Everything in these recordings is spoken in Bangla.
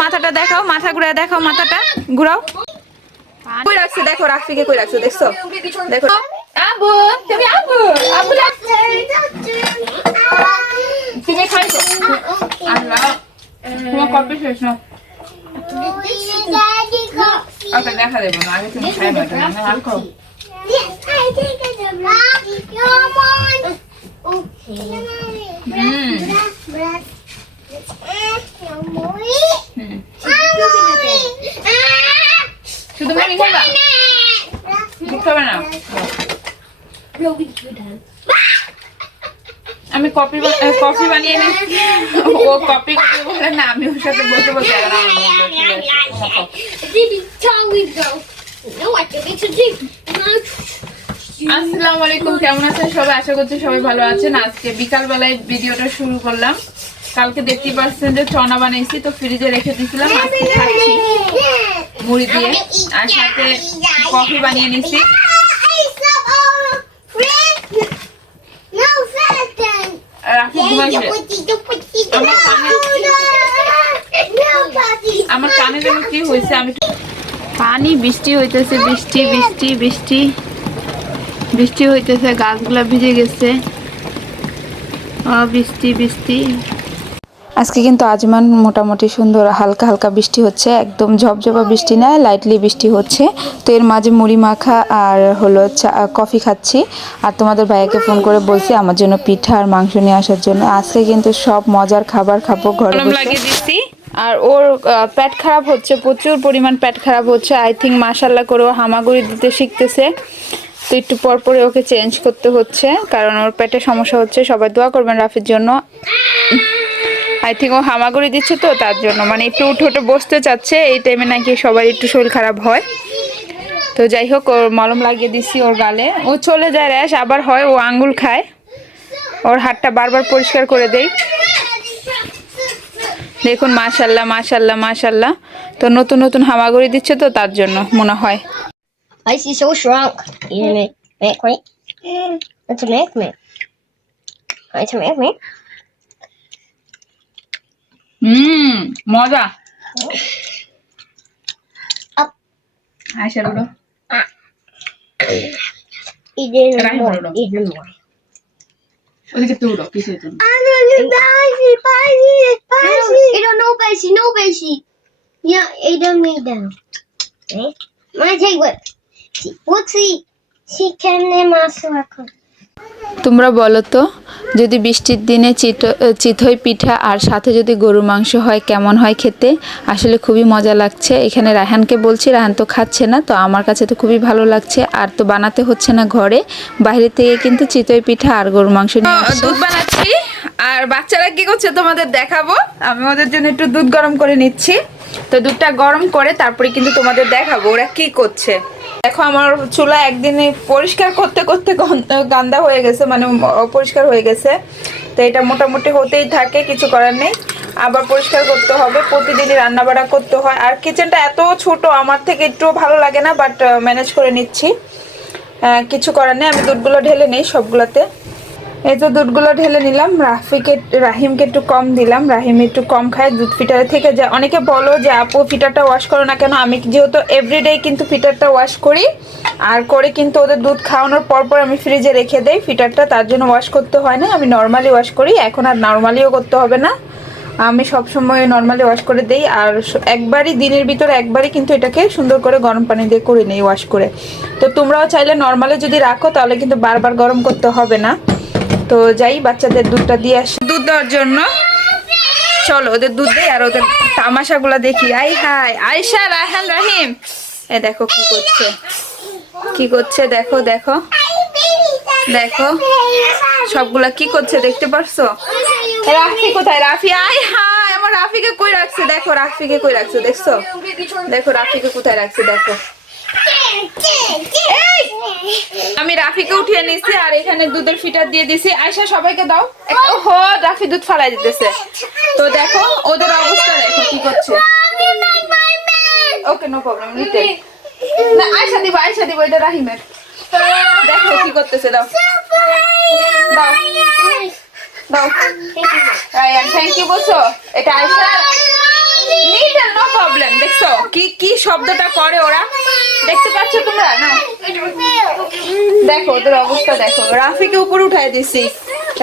মাথাটা দেখাও মাথা ঘুরে দেখাও মাথাটা। ঘুরাও। কই রাখছে? দেখো রাফিকে কই রাখছে? দেখছ? দেখো। আবু তুমি আবু আবু তুমি খাইছো আল্লাহ তোমার কপি শেষ না দেখা দেবো না আগে তুমি খাই না রাখো. হুম Breath. Mommy. হুম Mommy. শুধু আমি খাইবা মুখ খাবে না No, we do that. আমি কপি কফি বানিয়ে নিচ্ছি ও কপি কপি বলে না, আমি ওর সাথে বসে বসে. আসসালামু আলাইকুম, কেমন আছেন সবাই? আশা করছি সবাই ভালো আছেন। আজকে বিকাল বেলায় ভিডিওটা শুরু করলাম। কালকে দেখতে পাচ্ছেন যে চনা বানাইছি তো ফ্রিজে রেখে দিয়েছিলাম। আজকে মুড়ি দিয়ে। আর সাথে কফি বানিয়ে নিছি No, Falcon. আর রাখি ঘুমাইছে আমার কানে যেন কি হয়েছে আমি পানি বৃষ্টি হইতেছে বৃষ্টি বৃষ্টি বৃষ্টি। বৃষ্টি হইতেছে গাছগুলা ভিজে গেছে। বৃষ্টি বৃষ্টি। আজকে কিন্তু আজমান মোটামুটি সুন্দর হালকা হালকা বৃষ্টি হচ্ছে একদম ঝপঝপা বৃষ্টি না লাইটলি বৃষ্টি হচ্ছে। তো এর মাঝে মুড়ি মাখা আর হলো কফি খাচ্ছি। আর তোমাদের ভাইয়াকে ফোন করে বলছি আমার জন্য পিঠা আর মাংস নিয়ে আসার জন্য। আজকে কিন্তু সব মজার খাবার খাব ঘরে আর ওর পেট খারাপ হচ্ছে প্রচুর পরিমাণ পেট খারাপ হচ্ছে। আই থিঙ্ক মাসাল্লাহ করে ও হামাগুড়ি দিতে শিখতেছে। তো একটু পর পরে ওকে চেঞ্জ করতে হচ্ছে কারণ ওর পেটে সমস্যা হচ্ছে। সবাই দোয়া করবেন রাফির জন্য। আই থিঙ্ক ও হামাগুড়ি দিচ্ছে তো তার জন্য মানে একটু উঠে উঠে বসতে চাচ্ছে এই টাইমে নাকি সবার একটু শরীর খারাপ হয় তো যাই হোক ওর মলম লাগিয়ে দিছি ওর গালে ও চলে যায় র্যাশ আবার হয় ও আঙ্গুল খায় ওর হাতটা বারবার পরিষ্কার করে দেই দেখুন মাশাল্লাহ মাশাল্লাহ মাশাল্লাহ তো নতুন নতুন হামাগুড়ি দিচ্ছে তো তার জন্য মনে হয় is he so shrunk? You make, make me. That's make me. To make me? হুম মজা Up. আয়সা রুডো. ওদিকে তুলো I don't know, Bashi, Bashi, Bashi. I don't know, Bashi, no, Bashi. Yeah, I don't need them. তোমরা বলো তো যদি বৃষ্টির দিনে চিত চিতই পিঠা আর সাথে যদি গরুর মাংস হয় কেমন হয় খেতে? আসলে খুবই মজা লাগছে। এখানে রায়হানকে বলছি রায়হান তো খাচ্ছে না তো আমার কাছে তো খুবই ভালো লাগছে। আর তো বানাতে হচ্ছে না ঘরে। বাইরে থেকে কিন্তু চিতই পিঠা আর গরুর মাংস নিয়ে দুধ বানাচ্ছি। আর বাচ্চারা কি করছে তোমাদের দেখাবো। আমি ওদের জন্য একটু দুধ গরম করে নিচ্ছি। তো দুধটা গরম করে তারপরে কিন্তু তোমাদের দেখাবো ওরা কি করছে। দেখো আমার চুলা একদিনে পরিষ্কার করতে করতে গান্দা হয়ে গেছে মানে অপরিষ্কার হয়ে গেছে। তো এটা মোটামুটি হতেই থাকে, কিছু করার নেই। আবার পরিষ্কার করতে হবে, প্রতিদিনই রান্না বাড়া করতে হয়। আর কিচেনটা এত ছোট, আমার থেকে একটু ভালো লাগে না বাট ম্যানেজ করে নিচ্ছি। কিছু করার নেই, আমি দুধগুলো ঢেলে নেই সবগুলোতে। এই তো দুধগুলো ঢেলে নিলাম, রাফিকে, রাহিমকে একটু কম দিলাম। রাহিম একটু কম খায়, দুধ ফিটারে থেকে যায়। অনেকে বলো যে, আপু, ফিটারটা ওয়াশ করো না কেন? আমি যেহেতু এভরিডে কিন্তু ফিটারটা ওয়াশ করি, আর করে কিন্তু ওদের দুধ খাওয়ানোর পর পর আমি ফ্রিজে রেখে দেই। ফিটারটা তার জন্য ওয়াশ করতে হয় না, আমি নর্মালি ওয়াশ করি। এখন আর নর্মালিও করতে হবে না। আমি সব সময় নর্মালি ওয়াশ করে দেই। আর একবারই, দিনের ভিতরে একবারই কিন্তু এটাকে সুন্দর করে গরম পানি দিয়ে করে নেই ওয়াশ করে। তো তোমরাও চাইলে নর্মালি যদি রাখো, তাহলে কিন্তু বারবার গরম করতে হবে না। তো যাই, বাচ্চাদের দুধটা দিয়ে আসি। দুধ দেওয়ার জন্য। চলো, ওদের দুধ দেয় আর ওদের তামাশাগুলো দেখি। আই হাই আয়শা রায়হান রাহিম। এ দেখো কি করছে। কি করছে, দেখো দেখো। দেখো, সবগুলা কি করছে দেখতে পারছ? রাফি কোথায়? রাফি আই হাই আমার রাফিকে কই রাখছে? দেখো, রাফিকে কই রাখছে, দেখছ? দেখো, রাফিকে কোথায় রাখছে, দেখো! আমি রাফিকে উঠিয়ে নিছি আর এখানে দুধের ফিটার দিয়ে দিছি। আয়সা সবাইকে দাও। হো রাফি দুধ ফালাই দিতেছে। তো দেখো, ওদের অবস্থা, দেখো কি করছে। ওকে নো প্রবলেম নিতে না আয়সা দিব আয়সা দিব, এটা রাহিমের। দেখো কি করতেছে, দাও। দাও। দাও। থ্যাংক ইউ বলছো? এটা আয়সা নিডল নো প্রবলেম দেখছ কি কি শব্দটা করে ওরা? দেখতে পাচ্ছ তোমরা? না? দেখো, ওদের অবস্থা দেখো। রাফিকে উপরে উঠাই দিছি।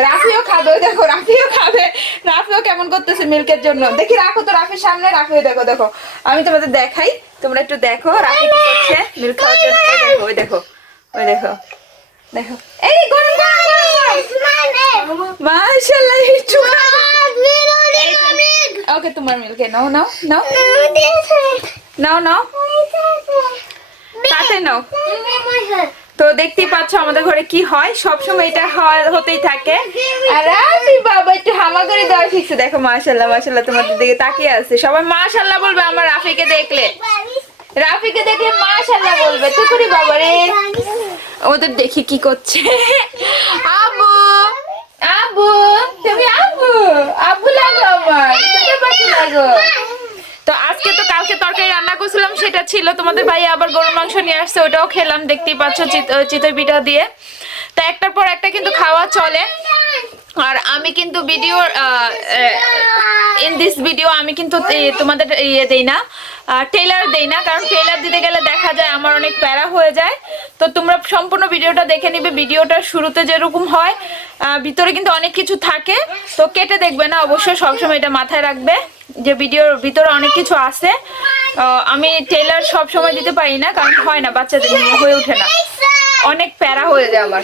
রাফিও খাবে, দেখো, রাফিও খাবে। রাফিও কেমন করতেছে মিল্কের জন্য? দেখি, রাখো তো রাফির সামনে, রাফিও দেখো দেখো। আমি তোমাদের দেখাই, তোমরা একটু দেখো, রাফি কি করছে মিল্ক খাওয়ার জন্য। দেখো, ওই দেখো ওই দেখো দেখো। এই, গরম গরম গরম মাশাআল্লাহ ওকে তোমার মিল্কে নাও নাও নাও নাও নাও তাতে নাও তো দেখতেই পাচ্ছ আমাদের ঘরে কি হয়। সবসময় এটা হতেই থাকে। আর আমি বাবা, একটু হামা করে দেওয়া শিখছে। দেখো মাশাল্লাহ মাশাল্লাহ তোমাদের দিকে তাকিয়ে আছে। সবাই মাশাল্লাহ বলবে, আমার রাফিকে দেখলে। রাফিকে দেখলে মাশাল্লাহ বলবে। তুকুরি বাবা রে ওদের দেখি কি করছে। আবু। আবু, তুমি আবু? আবু লাগো আমার তোকে পাখি লাগো। তো আজকে তো কালকে তরকারি রান্না করছিলাম, সেটা ছিল তোমাদের ভাই আবার গরুর মাংস নিয়ে আসছে, ওটাও খেলাম, দেখতেই পাচ্ছ চিত- চিতই পিঠা দিয়ে। তা একটার পর একটা কিন্তু খাওয়া চলে। আর আমি কিন্তু ভিডিও ইন দিস ভিডিও আমি কিন্তু তোমাদের ইয়ে দেই না। টেলার দেই না, কারণ টেলার দিতে গেলে দেখা যায় আমার অনেক প্যারা হয়ে যায়। তো তোমরা সম্পূর্ণ ভিডিওটা দেখে নিবে, ভিডিওটা শুরুতে যেরকম হয় ভিতরে কিন্তু অনেক কিছু থাকে। তো কেটে দেখবে না, অবশ্যই সবসময় এটা মাথায় রাখবে যে ভিডিওর ভিতরে অনেক কিছু আছে। আমি টেলার সব সময় দিতে পারি না, কারণ হয় না, বাচ্চাদের নিয়ে হয়ে ওঠে না। অনেক প্যারা হয়ে যায় আমার।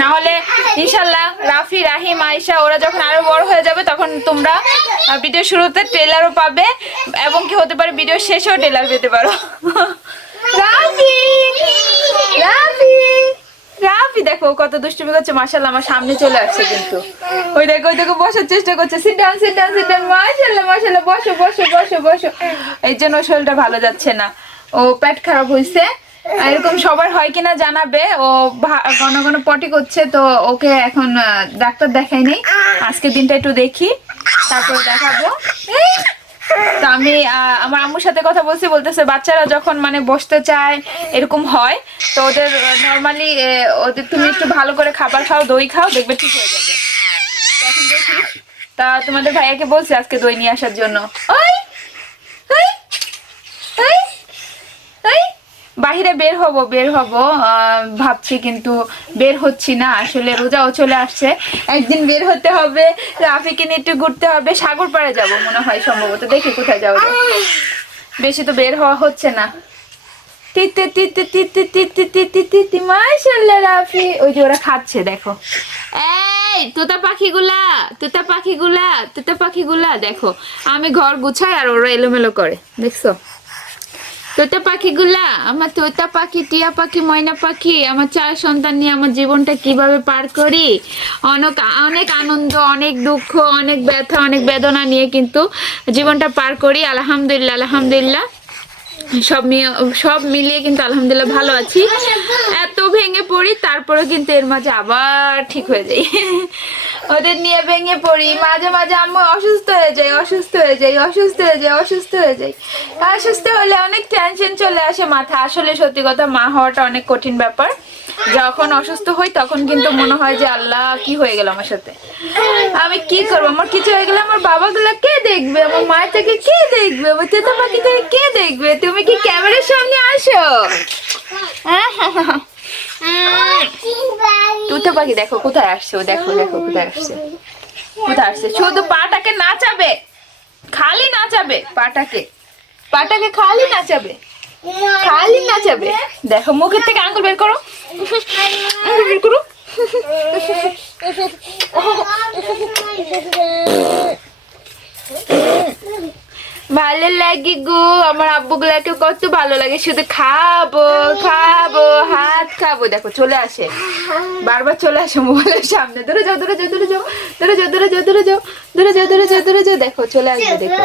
না হলে ইনশাল্লাহ রাফি, রাহিম, আয়েশা, ওরা যখন আরও বড় হয়ে যাবে তখন তোমরা ভিডিও শুরুতে ট্রেলারও পাবে এবং কি হতে পারে ভিডিও শেষেও ট্রেলার পেতে পারো। রাফি! রাফি! রাফি, দেখো, কত দুষ্টুমি করছে মাশাল্লাহ আমার সামনে চলে আসছে কিন্তু। ওই দেখো ওই দেখো, বসার চেষ্টা করছে। Sit down sit down sit down বসো বসো বসো বসো। এই জন্য শরীরটা ভালো যাচ্ছে না। ও পেট খারাপ হয়েছে এরকম সবার হয় কিনা জানাবে। ও ঘন ঘন পটি করছে, তো ওকে এখন ডাক্তার দেখাই নেই আজকে দিনটা একটু দেখি, তারপরে দেখাবো। তো আমি আমার আম্মুর সাথে কথা বলছি, বলতেছে, বাচ্চারা যখন মানে বসতে চায়, এরকম হয়, তো ওদের নর্মালি ওদের তুমি একটু ভালো করে খাবার খাও, দই খাও, দেখবে ঠিক হয়ে যাবে। তা তোমাদের ভাইয়াকে বলছি আজকে দই নিয়ে আসার জন্য। ওই ওই ওই ওই বাহিরে বের হব বের হব ভাবছি কিন্তু বের হচ্ছি না। আসলে রোজাও চলে আসছে। একদিন বের হতে হবে, রাফিকে নিয়ে একটু ঘুরতে হবে। সাগর পাড়ে যাব মনে হয় সম্ভবত। দেখি কোথায় যাব বেশি তো বের হওয়া হচ্ছে না। তিতে তিতে তিতে তিতে তিতে তিতে, মাশাআল্লাহ রাফি। ওই যে ওরা খাচ্ছে, দেখো। এই, তোতা পাখিগুলা তোতা পাখিগুলা তোতা পাখিগুলা, দেখো। আমি ঘর গুছাই আর ওরা এলোমেলো করে। দেখছ? তোতা পাখিগুলা, আমার তোতা পাখি, টিয়া পাখি, ময়না পাখি, আমার চার সন্তান নিয়ে আমার জীবনটা কীভাবে পার করি? অনেক অনেক আনন্দ, অনেক দুঃখ, অনেক ব্যথা, অনেক বেদনা নিয়ে কিন্তু জীবনটা পার করি। আলহামদুলিল্লাহ আলহামদুলিল্লাহ। সব সব মিলিয়ে কিন্তু আলহামদুলিল্লাহ ভালো আছি। এত ভেঙে পড়ি, তারপরে কিন্তু এর মাঝে আবার ঠিক হয়ে যাই। ওদের নিয়ে ভেঙে পড়ি, মাঝে মাঝে আম্মু অসুস্থ হয়ে যাই অসুস্থ হয়ে যাই অসুস্থ হয়ে যাই অসুস্থ হয়ে যাই অসুস্থ হলে অনেক টেনশন চলে আসে মাথা আসলে সত্যি কথা, মা হওয়াটা অনেক কঠিন ব্যাপার। যখন অসুস্থ হই, তখন কিন্তু মনে হয় যে আল্লাহ, কি হয়ে গেল আমার সাথে? আমি কি করব? আমার কিছু হয়ে গেলে আমার বাবাগুলো কে দেখবে? আমার মায়ের থেকে কে দেখবে? আমার তেতো পাখি থেকে কে দেখবে? তুমি কি ক্যামেরার সামনে আসো? তুতো পাখি দেখো, কোথায় আসছে? দেখো দেখো, কোথায় আসছে? কোথায় আসছে? শুধু পাটাকে নাচাবে। খালি নাচাবে, পাটাকে। পাটাকে খালি নাচাবে। খালি না নাচাবে দেখো, মুখের থেকে আঙ্গুল বের করো। আঙ্গুল বের করো। ভালো লাগে গো, আমার আব্বুগুলাকে কত ভালো লাগে। শুধু খাব খাব, হাত খাব। দেখো, চলে আসে। বারবার চলে আসে মোবাইলের সামনে। দূরে যাও দূরে যাও দূরে যাও দূরে যাও দূরে যাও দূরে যাও দূরে যাও দূরে যাও যাও। দেখো, চলে আসবে, দেখো।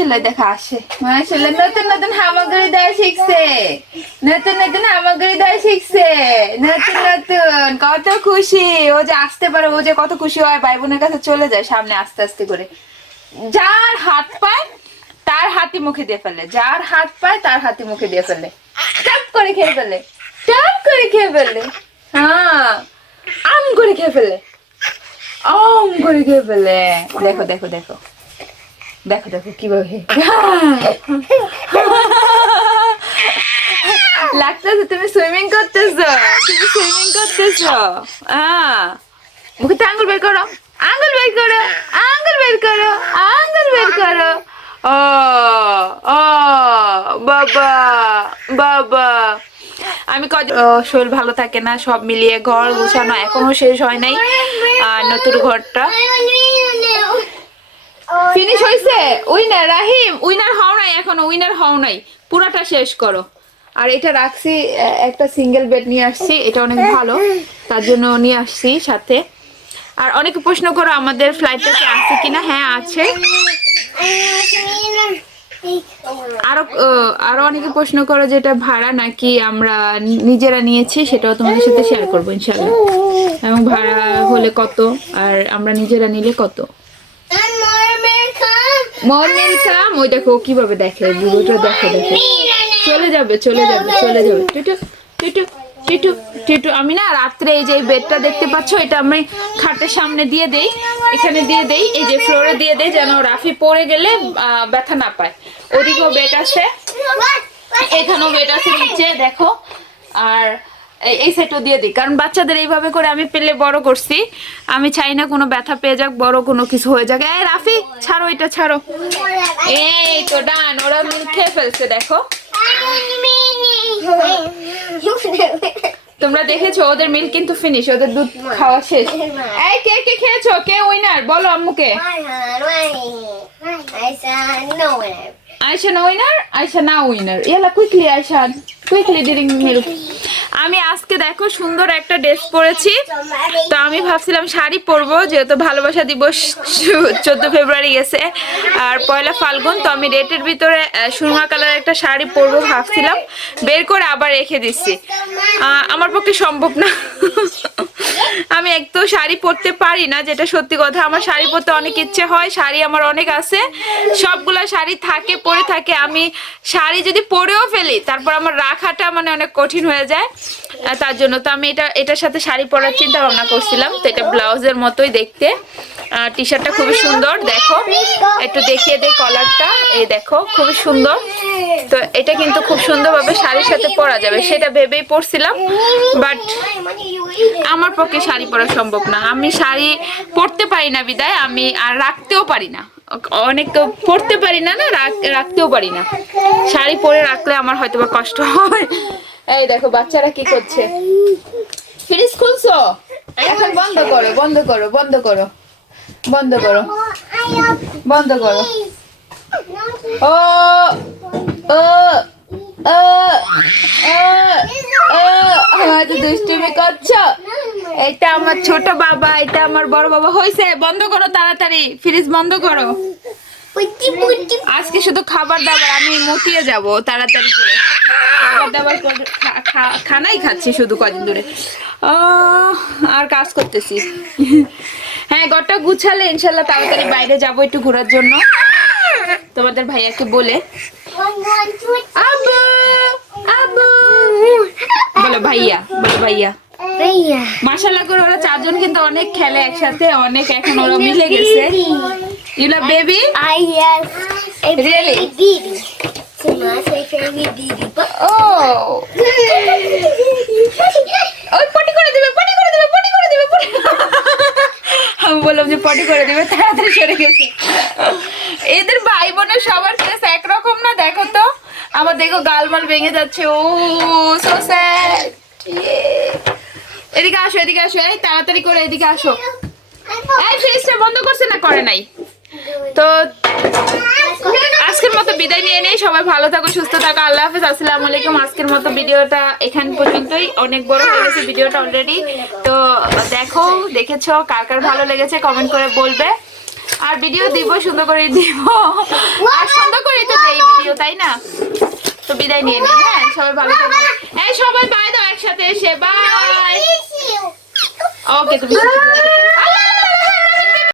দেখা আসে। নতুন নতুন দেওয়া শিখছে। নতুন নতুন দেওয়া শিখছে। নতুন নতুন, কত খুশি। ও যে আসতে পারে, ও যে কত খুশি হয় ভাই বোনের কাছে চলে যায় সামনে আস্তে আস্তে করে। যার হাত পায়, তার হাতি মুখে দিয়ে ফেলে। যার হাত পায়, তার হাতি মুখে দিয়ে ফেলে। টাপ করে খেয়ে ফেলে। টাপ করে খেয়ে ফেলে। হ্যাঁ আম করে খেয়ে ফেলে। আম করে খেয়ে ফেলে। দেখো দেখো দেখো। দেখো দেখো কীভাবে। লাগতেছে তুমি সুইমিং করতেছো তুমি সুইমিং করতেছো। মুখে আঙ্গুল বের করো আঙ্গুল বের করো আঙ্গুল বের করো আঙ্গুল বের করো। ও ও বাবা বাবা। আমি ও, শরীর ভালো থাকে না সব মিলিয়ে ঘর গুছানো এখনও শেষ হয় নাই। আর নতুন ঘরটা ফিনিশ হয়েছে? উইনার রাহিম উইনার হও নাই এখনও উইনার হও নাই। পুরাটা শেষ করো। আর এটা রাখছি একটা সিঙ্গেল বেড নিয়ে আসছি এটা অনেক ভালো। তার জন্য নিয়ে আসছি সাথে। আর অনেকে প্রশ্ন করো আমাদের ফ্লাইটটা কি আছে কিনা? হ্যাঁ আছে। আরও আরও অনেকে প্রশ্ন করো যে এটা ভাড়া নাকি আমরা নিজেরা নিয়েছি সেটাও তোমাদের সাথে শেয়ার করব ইনশাল্লাহ এবং ভাড়া হলে কত আর আমরা নিজেরা নিলে কত? মনের কাম, ওই দেখো কীভাবে দেখে ভিডিওটা দেখো দেখো। চলে যাবে চলে যাবে চলে যাবে। টিটু টিটু টিটু টিটু, আমি না রাত্রে এই যে বেডটা দেখতে পাচ্ছ, এটা আমি খাটের সামনে দিয়ে দেই, এখানে দিয়ে দেই, এই যে ফ্লোরে দিয়ে দেই, যেন রাফি পড়ে গেলে ব্যথা না পায়। ওদিকেও বেড আছে, এখানেও বেড আছে, নিচে দেখো। আর এই- সেটও দিয়ে দিই। কারণ বাচ্চাদের এইভাবে করে আমি পেলে বড় করছি। আমি চাই না কোনো ব্যথা পেয়ে যাক, বড় কোনো কিছু হয়ে যাক। এই রাফি, ছাড়ো এটা, ছাড়ো। এই তো ডান, ওরা খেয়ে ফেলছে, দেখো। তোমরা দেখেছ, ওদের মিল কিন্তু ফিনিশ ওদের দুধ খাওয়া শেষ। এই, কে কে খেয়েছো? কে উইনার বলো আম্মুকে। আয়শা না উইনার আয়শা না winner ইয়ালা quickly Ayesha quickly drink milk আমি আজকে দেখো সুন্দর একটা ড্রেস পরেছি। তো আমি ভাবছিলাম শাড়ি পরবো, যেহেতু ভালোবাসা দিবস চোদ্দ ফেব্রুয়ারি গেছে। আর পয়লা ফাল্গুন, তো আমি রেটের ভিতরে সুরমা কালার একটা শাড়ি পরবো ভাবছিলাম। বের করে আবার রেখে দিচ্ছি। আমার পক্ষে সম্ভব না। আমি এক তো শাড়ি পরতে পারি না, যেটা সত্যি কথা। আমার শাড়ি পরতে অনেক ইচ্ছে হয়, শাড়ি আমার অনেক আছে। সবগুলা শাড়ি থাকে, পরে থাকে। আমি শাড়ি যদি পরেও ফেলি, তারপর আমার রাখাটা মানে অনেক কঠিন হয়ে যায়। তার জন্য তো আমি এটা, এটার সাথে শাড়ি পরার চিন্তা ভাবনা করছিলাম। তো এটা ব্লাউজের মতোই দেখতে। টি শার্টটা খুবই সুন্দর, দেখো। একটু দেখিয়ে দেই কলারটা এই দেখো, খুবই সুন্দর। তো এটা কিন্তু খুব সুন্দরভাবে শাড়ির সাথে পরা যাবে। সেটা ভেবেই পরছিলাম বাট আমার পক্ষে শাড়ি পরা সম্ভব না। আমি শাড়ি পরতে পারি না বিদায়, আমি আর রাখতেও পারি না। অনেক পরতে পারি না না, রাখ- রাখতেও পারি না। শাড়ি পরে রাখলে আমার হয়তো বা কষ্ট হয়। এই দেখো, বাচ্চারা কি করছে? ফ্রিজ খুলছো? এখন বন্ধ করো বন্ধ করো বন্ধ করো। বন্ধ করো। বন্ধ করো। ও ও দুষ্টুমি করছ? এটা আমার ছোট বাবা এটা আমার বড় বাবা হয়েছে বন্ধ করো তাড়াতাড়ি ফ্রিজ বন্ধ করো। আজকে শুধু খাবার দাবার আমি মুটিয়ে যাব তাড়াতাড়ি করে। দাবার খানাই খাচ্ছি শুধু কদিন ধরে। আর কাজ করতেছি। হ্যাঁ ঘরটা গুছালে ইনশাল্লাহ তাড়াতাড়ি বাইরে যাব একটু ঘোরার জন্য। তোমাদের ভাইয়াকে বলে। আবু আবু বলো ভাইয়া বলো ভাইয়া। মাশাল্লাহ করে ওরা চারজন কিন্তু অনেক খেলে একসাথে অনেক এখন ওরা মিলে গেছে। You love baby I have a My favorite baby. But ও। ওই পটি করে দিবে পটি করে দিবে পটি করে দিবে পটি আমি বললাম যে পটি করে দিবে তাড়াতাড়ি সরে গেছে। এদের ভাই বোনের সবার ফেস একরকম না দেখো তো। আমার দেখো গালমাল ভেঙে যাচ্ছে। ও সো স্যাড এদিকে আসো এদিকে আসো। এই তাড়াতাড়ি করে এদিকে আসো। এই ফ্রিজটা বন্ধ করছে না? করে নাই। তো বিদায় নিয়ে নেই। সবাই ভালো থাকো সুস্থ থাকো। আল্লাহ হাফেজ। আসসালামু আলাইকুম। আজকের মতো ভিডিওটা এখান পর্যন্তই। অনেক বড় হয়ে গেছে ভিডিওটা অলরেডি তো দেখো দেখেছ কার কার ভালো লেগেছে কমেন্ট করে বলবে। আর ভিডিও দিব সুন্দর করে দিব। আর সুন্দর করে তো দেই ভিডিও তাই না? তো বিদায় নিয়ে নিই হ্যাঁ? সবাই ভালো থাকো। এই সবাই বাই দাও একসাথে এসে বাই ওকে তুমি